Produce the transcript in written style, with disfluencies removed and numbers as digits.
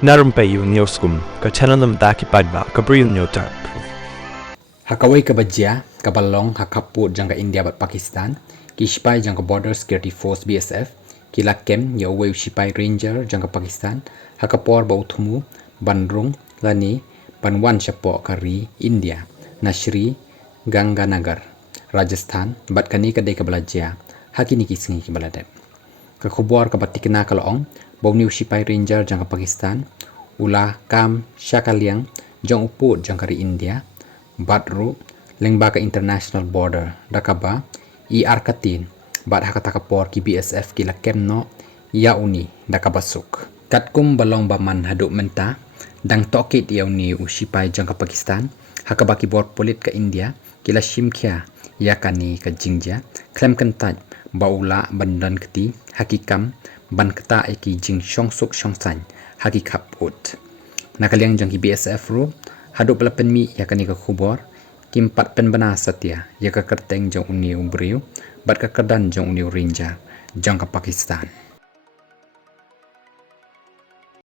Narumpayu Neoskum, Kachananam Daki Padva, Gabriel Nyotarp. Hakawai kabajia, kabalong hakapu jangka India bat Pakistan, kispai jangka Border Security Force BSF, kilakem ya away sipai Ranger jangka Pakistan, hakapor bauthumu, Bandrung, Lani, Banwan Chapo Kari, India, Nashri, Ganganagar, Rajasthan, bat kani kadai kabalajia, hakini kisingi kabaladep. Kakubor kabatikna kalong, Bawniw sipai Ranger jangka Pakistan, ulah kam syakaliang jang uput jangkari India, Badru lengbaka international border dakaba arkatin bat hakatakapor ki BSF kila kemno yauni dakabasuk katkum balong baman haduk menta dang tokit yauni usipai jangka Pakistan hakabaki bor polit ka India kila shimkya yakani ka jingja klem kentaj baula bandan keti hakikam ban keta eki jing shongsuk shongsan hakikap ut nakaliang jangki BSF ru haduk pelapen mi yakani ka khubor kimpat penbana satya yaka kerteng jong uniu beriu bat ka kedan jong uniu Ranger jangka Pakistan.